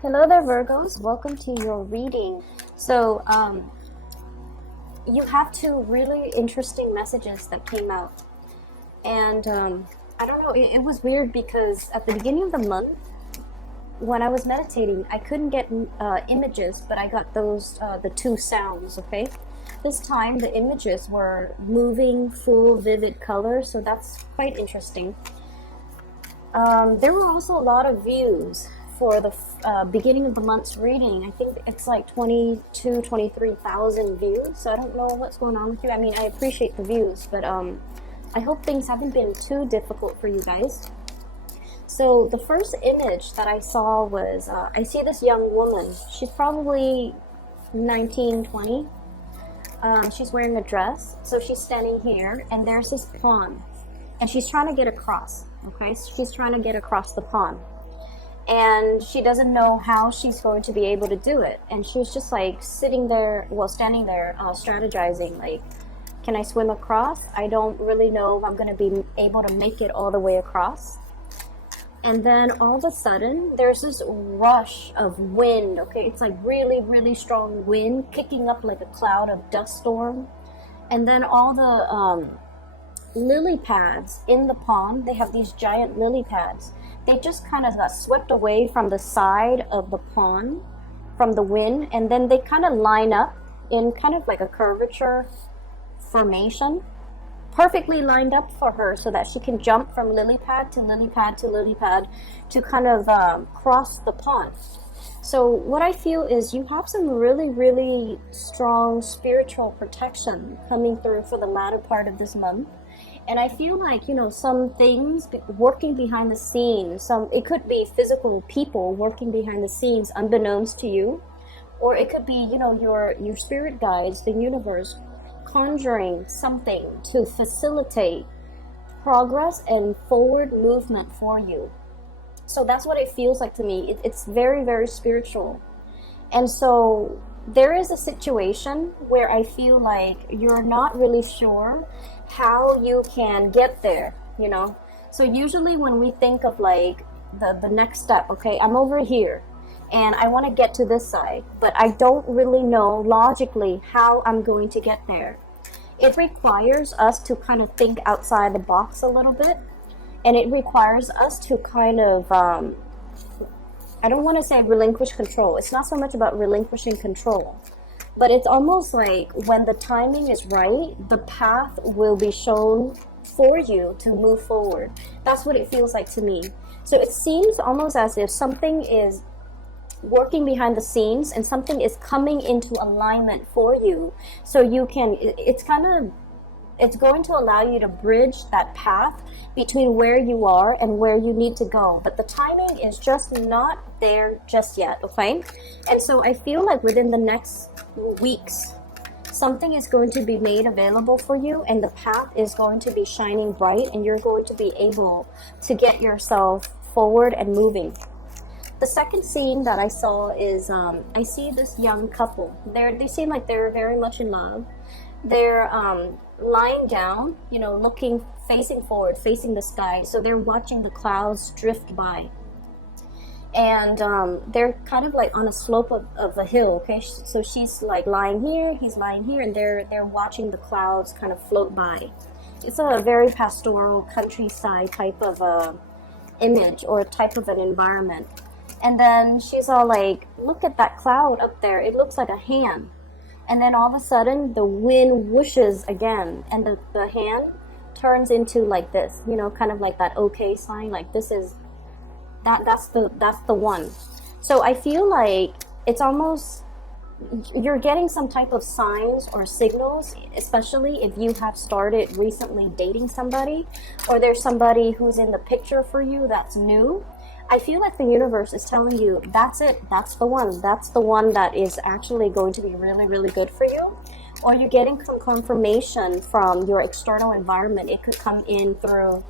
Hello there, Virgos. Welcome to your reading. So, you have two really interesting messages that came out. And I don't know, it was weird because at the beginning of the month, when I was meditating, I couldn't get images, but I got those, the two sounds, okay? This time, the images were moving, full, vivid color, so that's quite interesting. There were also a lot of views for the beginning of the month's reading. I think it's like 23,000 views, so I don't know what's going on with you. I mean, I appreciate the views, but I hope things haven't been too difficult for you guys. So the first image that I saw was, I see this young woman. She's probably 19, 20. She's wearing a dress, so she's standing here, and there's this pond, and she's trying to get across, okay? So she's trying to get across the pond. And she doesn't know how she's going to be able to do it. And she was just like standing there, strategizing, like, can I swim across? I don't really know if I'm going to be able to make it all the way across. And then all of a sudden, there's this rush of wind, okay? It's like really, really strong wind kicking up like a cloud of dust storm. And then all the lily pads in the pond, they have these giant lily pads. They just kind of got swept away from the side of the pond from the wind, and then they kind of line up in kind of like a curvature formation, perfectly lined up for her so that she can jump from lily pad to lily pad to lily pad to kind of cross the pond. So what I feel is you have some really, really strong spiritual protection coming through for the latter part of this month. And I feel like, you know, some things working behind the scenes, it could be physical people working behind the scenes unbeknownst to you, or it could be, you know, your spirit guides, the universe, conjuring something to facilitate progress and forward movement for you. So that's what it feels like to me. It's very, very spiritual. And so there is a situation where I feel like you're not really sure how you can get there, you know. So usually when we think of like the next step, okay, I'm over here and I want to get to this side, but I don't really know logically how I'm going to get there. It requires us to kind of think outside the box a little bit, and it requires us to kind of I don't want to say relinquish control. It's not so much about relinquishing control, but it's almost like when the timing is right, the path will be shown for you to move forward. That's what it feels like to me. So it seems almost as if something is working behind the scenes and something is coming into alignment for you. So you can, it's going to allow you to bridge that path between where you are and where you need to go. But the timing is just not there just yet, okay? And so I feel like within the next weeks, something is going to be made available for you, and the path is going to be shining bright, and you're going to be able to get yourself forward and moving. The second scene that I saw is, I see this young couple. They seem like they're very much in love. They're lying down, you know, looking, facing forward, facing the sky. So they're watching the clouds drift by. And they're kind of like on a slope of a hill, okay? So she's like lying here, he's lying here, and they're watching the clouds kind of float by. It's a very pastoral countryside type of image or type of an environment. And then she's all like, look at that cloud up there. It looks like a hand. And then all of a sudden, the wind whooshes again, and the hand turns into like this, you know, kind of like that okay sign, like this is, that's the one. So I feel like it's almost, you're getting some type of signs or signals, especially if you have started recently dating somebody, or there's somebody who's in the picture for you that's new. I feel like the universe is telling you, that's it, that's the one that is actually going to be really, really good for you. Or you're getting some confirmation from your external environment. It could come in through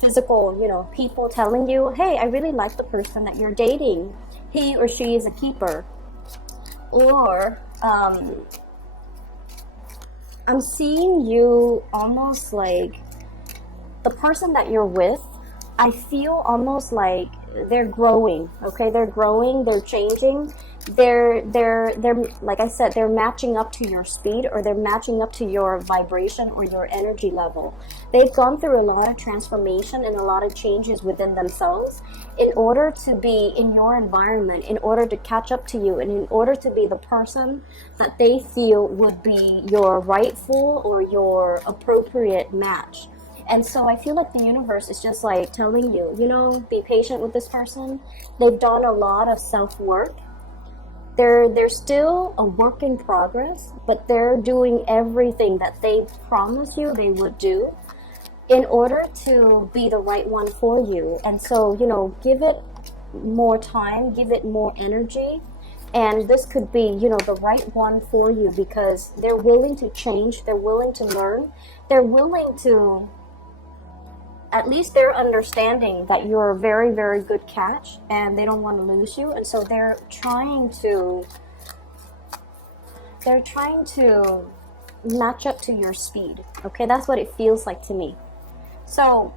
physical, you know, people telling you, hey, I really like the person that you're dating. He or she is a keeper. Or I'm seeing you almost like the person that you're with. I feel almost like they're growing, okay? They're growing, they're changing. They're like I said, they're matching up to your speed, or they're matching up to your vibration or your energy level. They've gone through a lot of transformation and a lot of changes within themselves in order to be in your environment, in order to catch up to you, and in order to be the person that they feel would be your rightful or your appropriate match. And so I feel like the universe is just like telling you, you know, be patient with this person. They've done a lot of self-work. They're still a work in progress, but they're doing everything that they promised you they would do in order to be the right one for you. And so, you know, give it more time, give it more energy, and this could be, you know, the right one for you, because they're willing to change, they're willing to learn, they're willing to, at least they're understanding that you're a very, very good catch and they don't want to lose you. And so they're trying to match up to your speed. Okay, that's what it feels like to me. So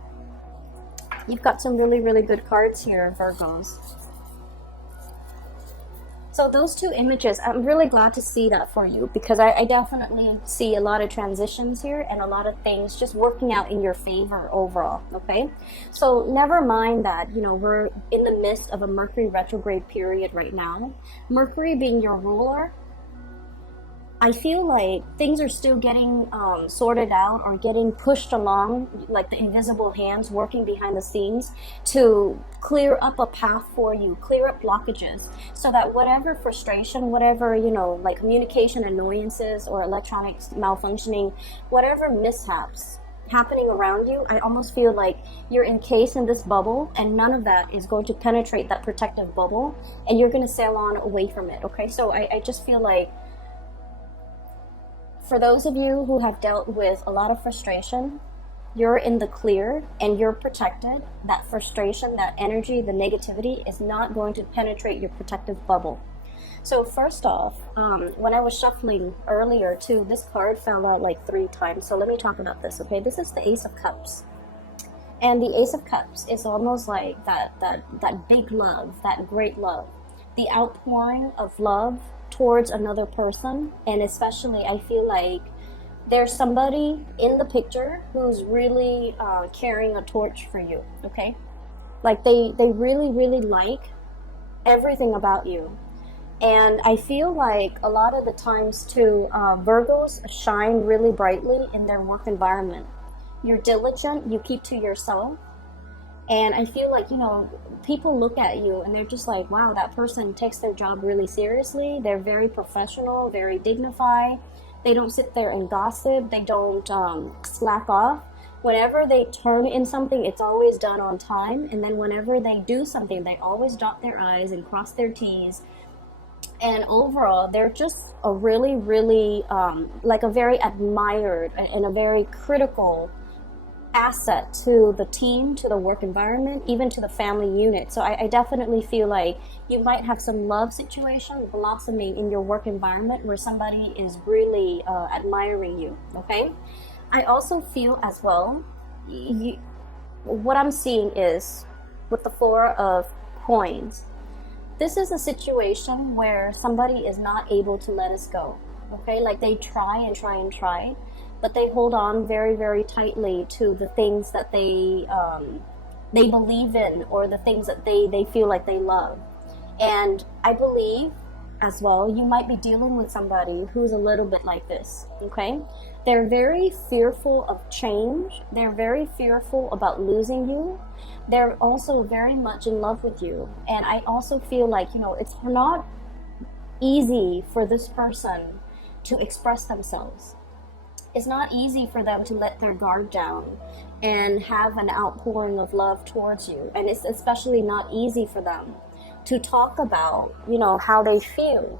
you've got some really, really good cards here, Virgos. So those two images, I'm really glad to see that for you, because I definitely see a lot of transitions here and a lot of things just working out in your favor overall, okay? So never mind that, you know, we're in the midst of a Mercury retrograde period right now. Mercury being your ruler, I feel like things are still getting sorted out or getting pushed along, like the invisible hands working behind the scenes to clear up a path for you, clear up blockages, so that whatever frustration, whatever, you know, like communication annoyances or electronics malfunctioning, whatever mishaps happening around you, I almost feel like you're encased in this bubble and none of that is going to penetrate that protective bubble and you're going to sail on away from it, okay? So I just feel like for those of you who have dealt with a lot of frustration, you're in the clear and you're protected. That frustration, that energy, the negativity is not going to penetrate your protective bubble. So first off, when I was shuffling earlier too, this card fell out like 3 times. So let me talk about this, okay? This is the Ace of Cups. And the Ace of Cups is almost like that big love, that great love. The outpouring of love towards another person, and especially I feel like there's somebody in the picture who's really carrying a torch for you, okay? Like they really, really like everything about you. And I feel like a lot of the times too, Virgos shine really brightly in their work environment. You're diligent, you keep to yourself. And I feel like, you know, people look at you and they're just like, wow, that person takes their job really seriously. They're very professional, very dignified. They don't sit there and gossip. They don't slack off. Whenever they turn in something, it's always done on time. And then whenever they do something, they always dot their I's and cross their T's. And overall, they're just a really, really, like a very admired and a very critical asset to the team, to the work environment, even to the family unit. So I definitely feel like you might have some love situation blossoming in your work environment where somebody is really admiring you, okay? I also feel as well, what I'm seeing is with the 4 of coins, this is a situation where somebody is not able to let us go, okay? Like they try and try and try, but they hold on very, very tightly to the things that they believe in, or the things that they feel like they love. And I believe as well, you might be dealing with somebody who's a little bit like this, okay? They're very fearful of change. They're very fearful about losing you. They're also very much in love with you. And I also feel like, you know, it's not easy for this person to express themselves. It's not easy for them to let their guard down and have an outpouring of love towards you. And it's especially not easy for them to talk about, you know, how they feel.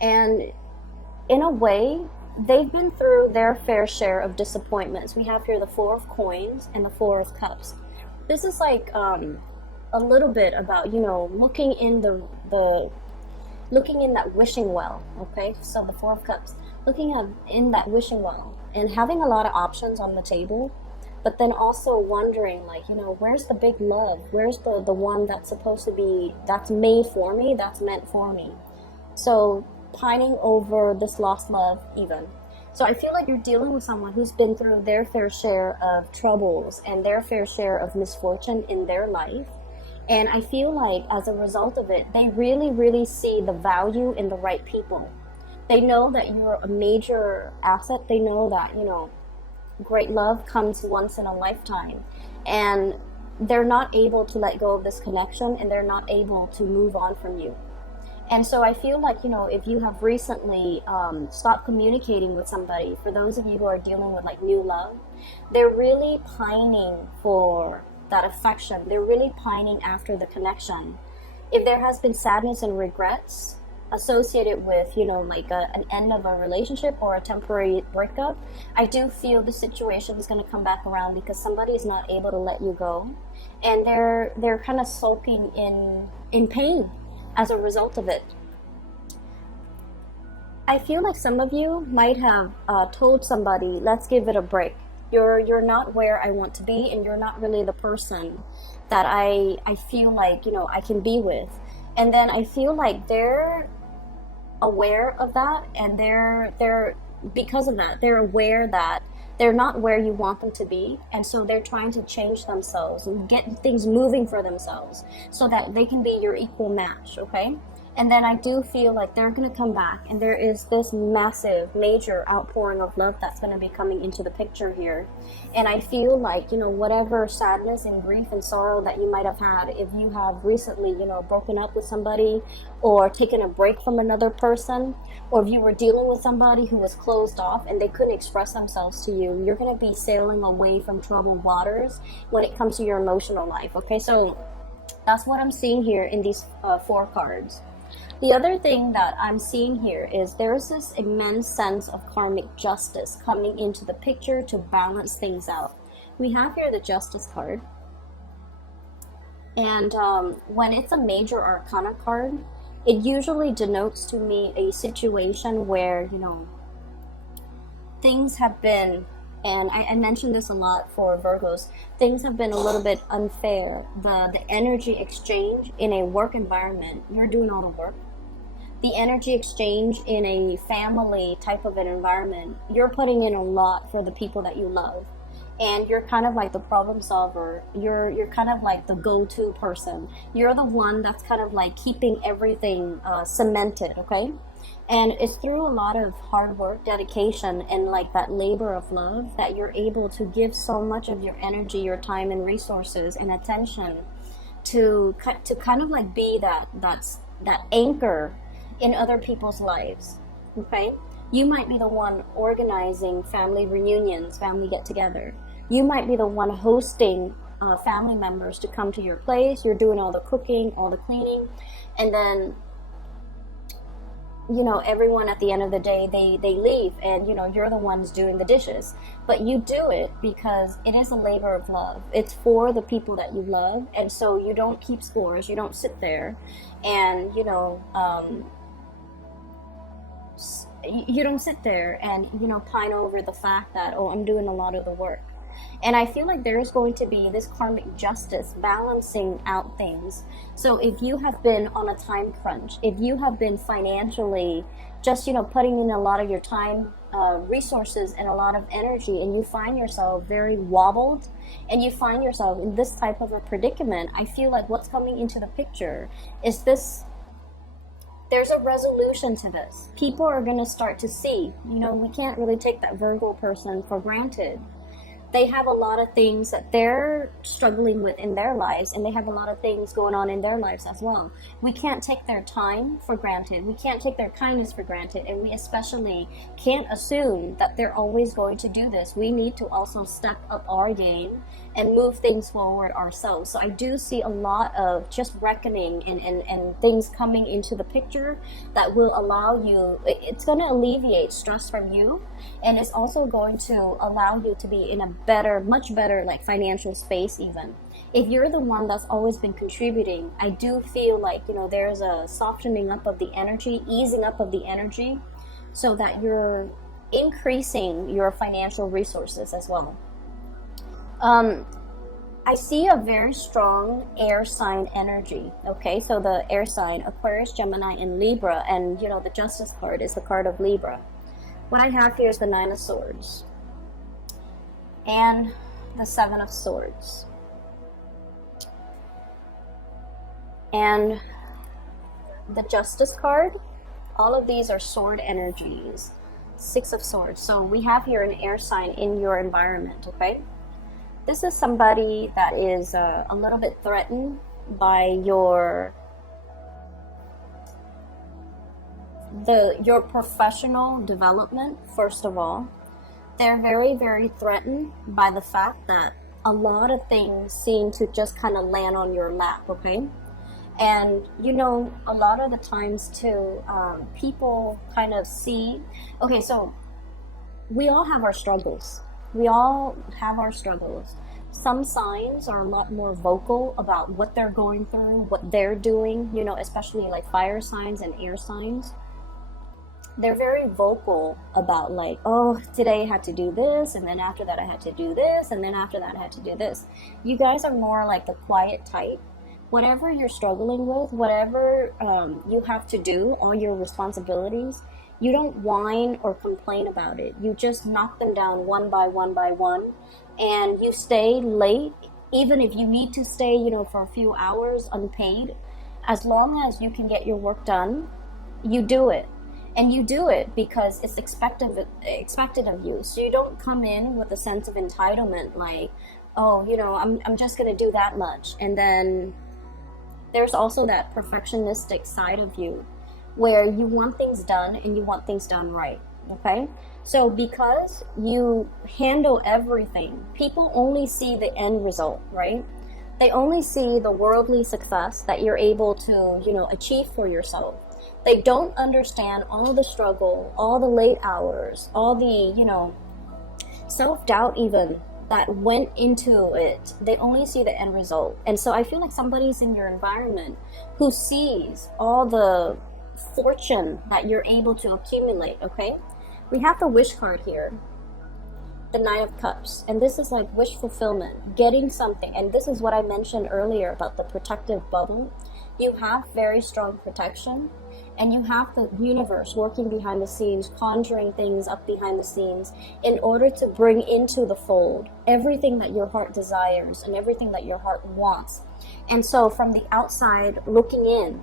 And in a way, they've been through their fair share of disappointments. We have here the 4 of coins and the 4 of cups. This is like a little bit about, you know, looking in looking in that wishing well, okay? So the 4 of cups, looking in that wishing well and having a lot of options on the table, but then also wondering, like, you know, where's the big love? Where's the one that's supposed to be, that's made for me, that's meant for me? So pining over this lost love even. So I feel like you're dealing with someone who's been through their fair share of troubles and their fair share of misfortune in their life. And I feel like as a result of it, they really, really see the value in the right people. They know that you're a major asset. They know that, you know, great love comes once in a lifetime. And they're not able to let go of this connection, and they're not able to move on from you. And so I feel like, you know, if you have recently stopped communicating with somebody, for those of you who are dealing with like new love, they're really pining for that affection. They're really pining after the connection. If there has been sadness and regrets associated with, you know, like an end of a relationship or a temporary breakup, I do feel the situation is going to come back around because somebody is not able to let you go, and they're kind of sulking in pain as a result of it. I feel like some of you might have told somebody, let's give it a break. You're not where I want to be, and you're not really the person that I feel like, you know, I can be with. And then I feel like they're aware of that, and they're because of that, they're aware that they're not where you want them to be, and so they're trying to change themselves and get things moving for themselves so that they can be your equal match, okay? And then I do feel like they're going to come back, and there is this massive, major outpouring of love that's going to be coming into the picture here. And I feel like, you know, whatever sadness and grief and sorrow that you might have had, if you have recently, you know, broken up with somebody or taken a break from another person, or if you were dealing with somebody who was closed off and they couldn't express themselves to you, you're going to be sailing away from troubled waters when it comes to your emotional life, okay? So that's what I'm seeing here in these 4 cards. The other thing that I'm seeing here is there's this immense sense of karmic justice coming into the picture to balance things out. We have here the Justice card. And when it's a major arcana card, it usually denotes to me a situation where, you know, things have been, and I mentioned this a lot for Virgos, things have been a little bit unfair. The energy exchange in a work environment, you're doing all the work. The energy exchange in a family type of an environment, you're putting in a lot for the people that you love. And you're kind of like the problem solver. You're kind of like the go-to person. You're the one that's kind of like keeping everything cemented, okay? And it's through a lot of hard work, dedication, and like that labor of love that you're able to give so much of your energy, your time, and resources and attention to kind of like be that anchor in other people's lives, okay? You might be the one organizing family reunions, family get-together. You might be the one hosting family members to come to your place. You're doing all the cooking, all the cleaning, and then, you know, everyone at the end of the day, they leave, and, you know, you're the ones doing the dishes. But you do it because it is a labor of love. It's for the people that you love, and so you don't keep scores. You don't sit there and, you know, you don't sit there and, you know, pine over the fact that, oh, I'm doing a lot of the work. And I feel like there's going to be this karmic justice balancing out things. So if you have been on a time crunch, if you have been financially just, you know, putting in a lot of your time, resources, and a lot of energy, and you find yourself very wobbled, and you find yourself in this type of a predicament, I feel like what's coming into the picture is this. There's a resolution to this. People are going to start to see, you know, we can't really take that Virgo person for granted. They have a lot of things that they're struggling with in their lives, and they have a lot of things going on in their lives as well. We can't take their time for granted. We can't take their kindness for granted, and we especially can't assume that they're always going to do this. We need to also step up our game and move things forward ourselves. So I do see a lot of just reckoning and things coming into the picture that will allow you, it's going to alleviate stress from you, and it's also going to allow you to be in a better, much better, like financial space even. If you're the one that's always been contributing, I do feel like, you know, there's a softening up of the energy, easing up of the energy, so that you're increasing your financial resources as well. I see a very strong air sign energy. Okay, so the air sign, Aquarius, Gemini, and Libra, and you know, the Justice card is the card of Libra. What I have here is the Nine of Swords and the Seven of Swords. And the Justice card, all of these are sword energies. Six of Swords. So we have here an air sign in your environment, okay? This is somebody that is a little bit threatened by your professional development, first of all. They're very, very threatened by the fact that a lot of things seem to just kind of land on your lap, okay? And, you know, a lot of the times too, people kind of see, okay, so we all have our struggles. We all have our struggles. Some signs are a lot more vocal about what they're going through, what they're doing, you know, especially like fire signs and air signs. They're very vocal about like, oh, today I had to do this, and then after that I had to do this, and then after that I had to do this. You guys are more like the quiet type. Whatever you're struggling with, whatever you have to do, all your responsibilities, you don't whine or complain about it. You just knock them down one by one by one, and you stay late, even if you need to stay, you know, for a few hours unpaid. As long as you can get your work done, you do it. And you do it because it's expected of you. So you don't come in with a sense of entitlement, like, oh, you know, I'm just going to do that much. And then there's also that perfectionistic side of you where you want things done and you want things done right, okay? So because you handle everything, people only see the end result, right? They only see the worldly success that you're able to, you know, achieve for yourself. They don't understand all the struggle, all the late hours, all the, you know, self-doubt even that went into it. They only see the end result. And so I feel like somebody's in your environment who sees all the fortune that you're able to accumulate, okay? We have the wish card here, the Nine of Cups, and this is like wish fulfillment, getting something. And this is what I mentioned earlier about the protective bubble. You have very strong protection, and you have the universe working behind the scenes, conjuring things up behind the scenes in order to bring into the fold everything that your heart desires and everything that your heart wants. And so from the outside looking in,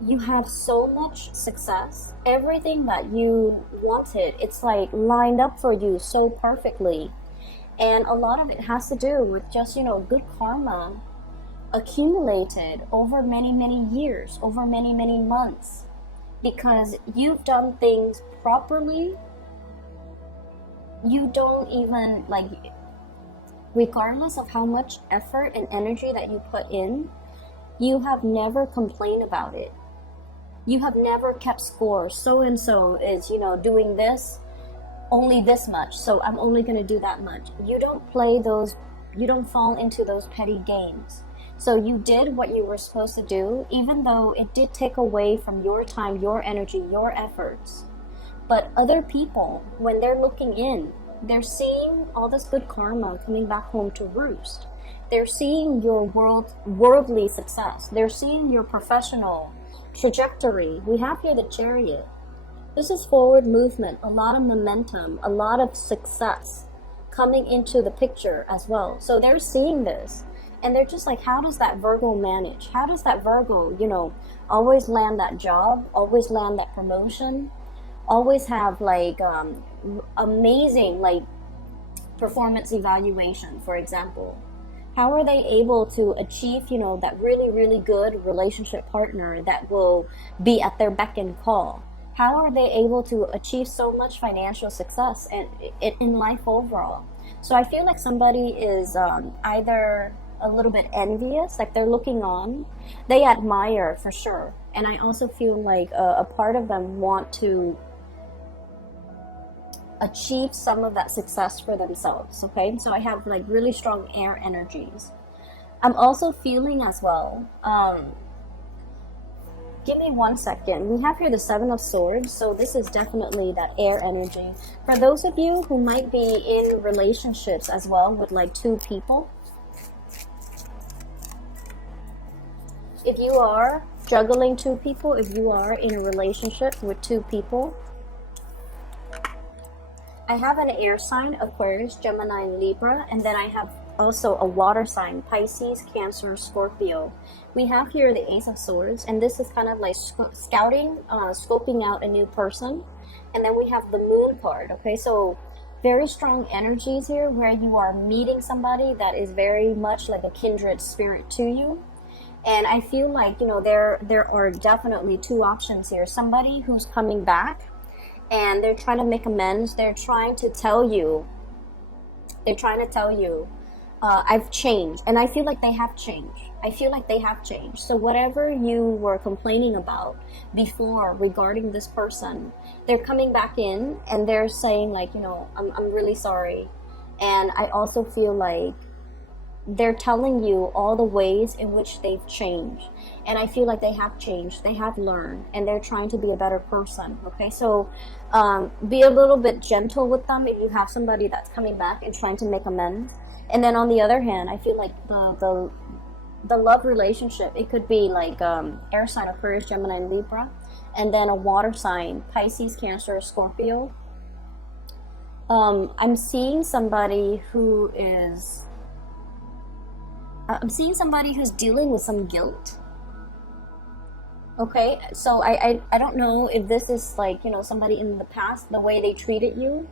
you have so much success. Everything that you wanted, it's like lined up for you so perfectly. And a lot of it has to do with just, you know, good karma accumulated over many, many years, over many, many months, because you've done things properly. You don't even, like, regardless of how much effort and energy that you put in, you have never complained about it. You have never kept score. So and so is, you know, doing this, only this much, so I'm only going to do that much. You don't play those, you don't fall into those petty games. So you did what you were supposed to do, even though it did take away from your time, your energy, your efforts. But other people, when they're looking in, they're seeing all this good karma coming back home to roost. They're seeing your worldly success. They're seeing your professional trajectory. We have here the Chariot. This is forward movement, a lot of momentum, a lot of success coming into the picture as well. So they're seeing this. And they're just like, how does that Virgo manage? How does that Virgo, you know, always land that job, always land that promotion, always have like amazing like performance evaluation, for example? How are they able to achieve, you know, that really, really good relationship partner that will be at their beck and call? How are they able to achieve so much financial success in life overall? So I feel like somebody is either a little bit envious, like they're looking on. They admire for sure. And I also feel like a part of them want to achieve some of that success for themselves, okay? So I have like really strong air energies. I'm also feeling as well Give me 1 second. We have here the Seven of Swords, so this is definitely that air energy. For those of you who might be in relationships as well with like 2 people, if you are juggling 2 people, if you are in a relationship with 2 people, I have an air sign, Aquarius, Gemini, and Libra, and then I have also a water sign, Pisces, Cancer, Scorpio. We have here the Ace of Swords, and this is kind of like scouting, scoping out a new person. And then we have the Moon card, okay? So very strong energies here where you are meeting somebody that is very much like a kindred spirit to you. And I feel like, you know, there are definitely 2 options here. Somebody who's coming back and they're trying to make amends. They're trying to tell you, I've changed. And I feel like they have changed. So whatever you were complaining about before regarding this person, they're coming back in and they're saying like, you know, I'm really sorry. And I also feel like they're telling you all the ways in which they've changed. And I feel like they have changed, they have learned, and they're trying to be a better person, okay? So be a little bit gentle with them if you have somebody that's coming back and trying to make amends. And then on the other hand, I feel like the love relationship, it could be like air sign, Aquarius, Gemini, and Libra, and then a water sign, Pisces, Cancer, Scorpio. I'm seeing somebody who is I'm seeing somebody who's dealing with some guilt. Okay, so I don't know if this is like, you know, somebody in the past, the way they treated you,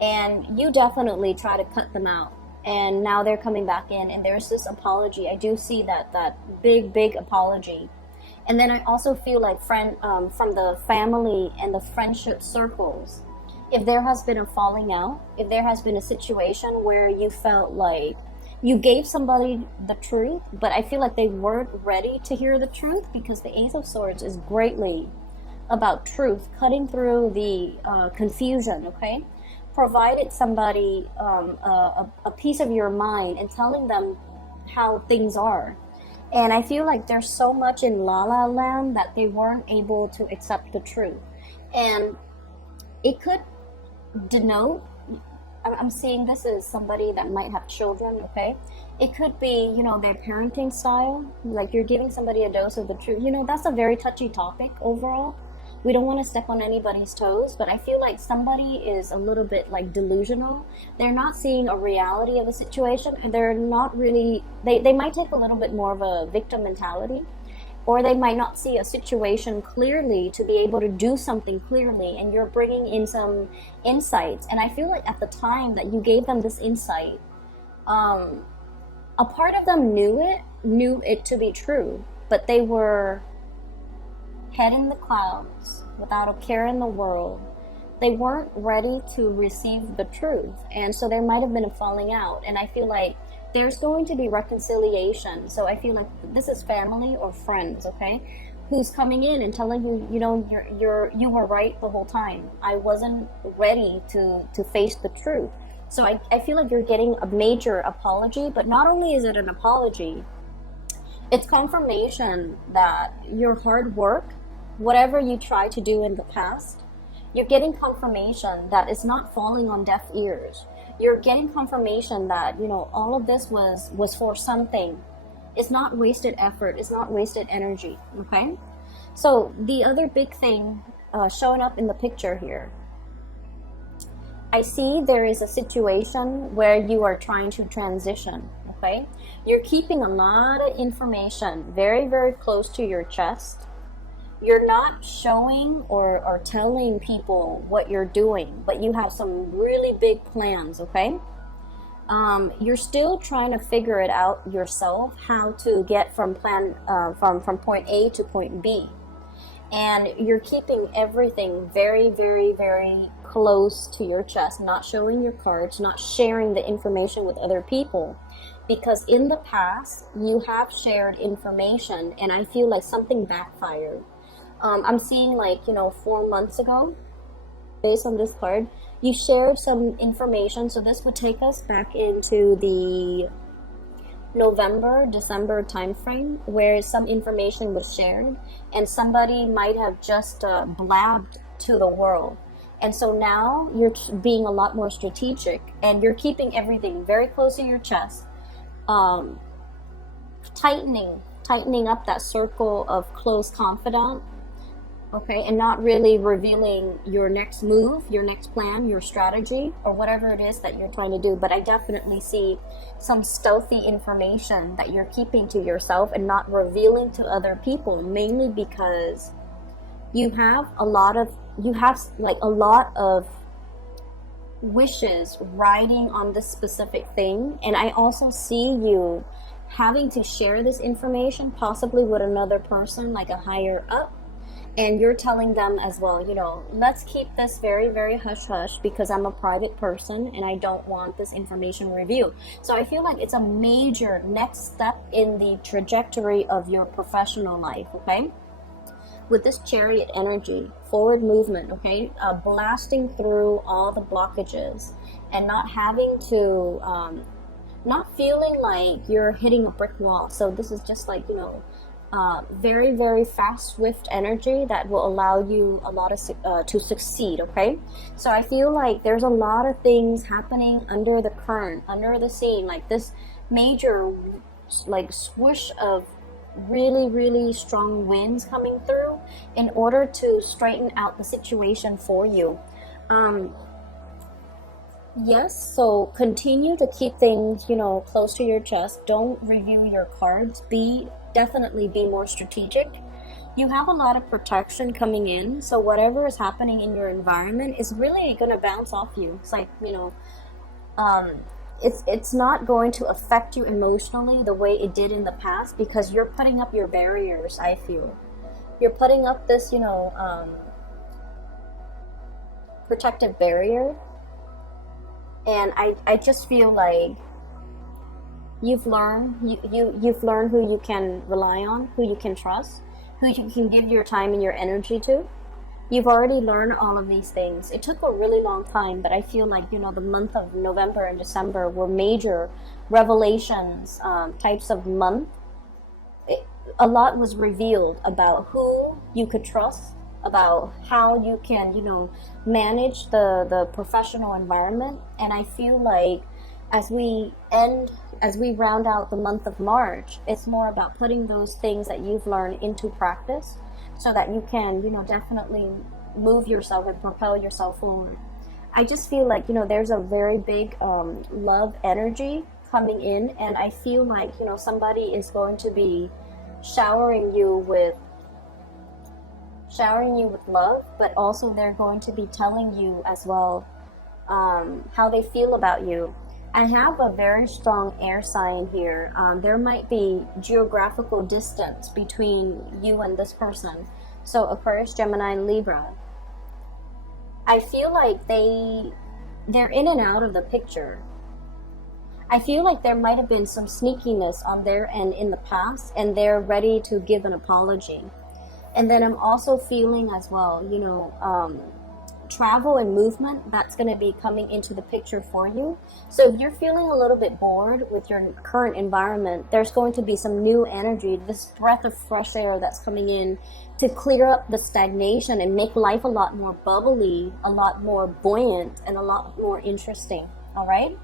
and you definitely try to cut them out, and now they're coming back in, and there's this apology. I do see that big apology. And then I also feel like from the family and the friendship circles, if there has been a falling out, if there has been a situation where you felt like you gave somebody the truth, but I feel like they weren't ready to hear the truth, because the Ace of Swords is greatly about truth, cutting through the confusion, okay? Provided somebody a piece of your mind and telling them how things are. And I feel like there's so much in La La Land that they weren't able to accept the truth. And it could denote, I'm seeing this is somebody that might have children, okay? It could be, you know, their parenting style, like you're giving somebody a dose of the truth. You know, that's a very touchy topic overall. We don't want to step on anybody's toes, but I feel like somebody is a little bit like delusional. They're not seeing a reality of a situation, and they're not really, they might take a little bit more of a victim mentality, or they might not see a situation clearly to be able to do something clearly, and you're bringing in some insights. And I feel like at the time that you gave them this insight, a part of them knew it to be true, but they were head in the clouds without a care in the world. They weren't ready to receive the truth, and so there might have been a falling out. And I feel like there's going to be reconciliation. So I feel like this is family or friends, okay, who's coming in and telling you, you know, you were right the whole time. I wasn't ready to face the truth. So I feel like you're getting a major apology, but not only is it an apology, it's confirmation that your hard work, whatever you tried to do in the past, you're getting confirmation that it's not falling on deaf ears. You're getting confirmation that, you know, all of this was for something. It's not wasted effort. It's not wasted energy, okay? So the other big thing showing up in the picture here, I see there is a situation where you are trying to transition, okay? You're keeping a lot of information very, very close to your chest. You're not showing or telling people what you're doing, but you have some really big plans, okay? You're still trying to figure it out yourself, how to get from point A to point B. And you're keeping everything very, very, very close to your chest, not showing your cards, not sharing the information with other people. Because in the past, you have shared information, and I feel like something backfired. I'm seeing like, you know, 4 months ago, based on this card, you shared some information. So this would take us back into the November, December timeframe where some information was shared and somebody might have just blabbed to the world. And so now you're being a lot more strategic and you're keeping everything very close to your chest, tightening up that circle of close confidant, okay, and not really revealing your next move, your next plan, your strategy, or whatever it is that you're trying to do. But I definitely see some stealthy information that you're keeping to yourself and not revealing to other people, mainly because you have a lot of wishes riding on this specific thing. And I also see you having to share this information possibly with another person, like a higher up. And you're telling them as well, you know, let's keep this very, very hush-hush because I'm a private person and I don't want this information revealed. So I feel like it's a major next step in the trajectory of your professional life, okay? With this Chariot energy, forward movement, okay? Blasting through all the blockages and not having to, not feeling like you're hitting a brick wall. So this is just like, you know, very, very fast, swift energy that will allow you a lot of to succeed, okay? So I feel like there's a lot of things happening under the current, under the scene, like this major like swoosh of really, really strong winds coming through in order to straighten out the situation for you. Yes, so continue to keep things, you know, close to your chest. Don't review your cards. Definitely be more strategic. You have a lot of protection coming in, so whatever is happening in your environment is really going to bounce off you. It's like, you know, it's not going to affect you emotionally the way it did in the past because you're putting up your barriers. I feel you're putting up this, you know, protective barrier, and I just feel like you've learned who you can rely on, who you can trust, who you can give your time and your energy to. You've already learned all of these things. It took a really long time, but I feel like, you know, the month of November and December were major revelations, types of month. A lot was revealed about who you could trust, about how you can, you know, manage the professional environment. And I feel like as we round out the month of March, it's more about putting those things that you've learned into practice so that you can, you know, definitely move yourself and propel yourself forward. I just feel like, you know, there's a very big love energy coming in, and I feel like, you know, somebody is going to be showering you with love, but also they're going to be telling you as well how they feel about you. I have a very strong air sign here. There might be geographical distance between you and this person. So Aquarius, Gemini, and Libra. I feel like they're in and out of the picture. I feel like there might have been some sneakiness on their end in the past, and they're ready to give an apology. And then I'm also feeling as well, you know, travel and movement that's going to be coming into the picture for you. So if you're feeling a little bit bored with your current environment, there's going to be some new energy, this breath of fresh air that's coming in to clear up the stagnation and make life a lot more bubbly, a lot more buoyant, and a lot more interesting. All right,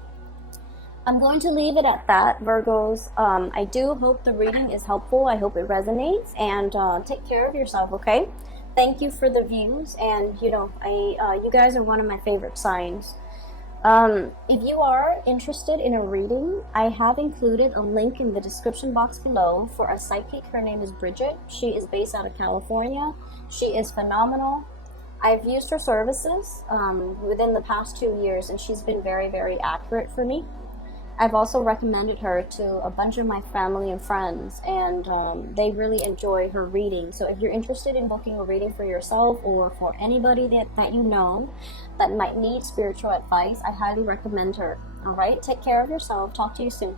I'm going to leave it at that, Virgos. I do hope the reading is helpful. I hope it resonates, and take care of yourself, okay? Thank you for the views, and you know, you guys are one of my favorite signs. If you are interested in a reading, I have included a link in the description box below for a psychic. Her name is Bridget. She is based out of California. She is phenomenal. I've used her services within the past 2 years, and she's been very, very accurate for me. I've also recommended her to a bunch of my family and friends, and they really enjoy her reading. So if you're interested in booking a reading for yourself or for anybody that you know that might need spiritual advice, I highly recommend her. All right, take care of yourself. Talk to you soon.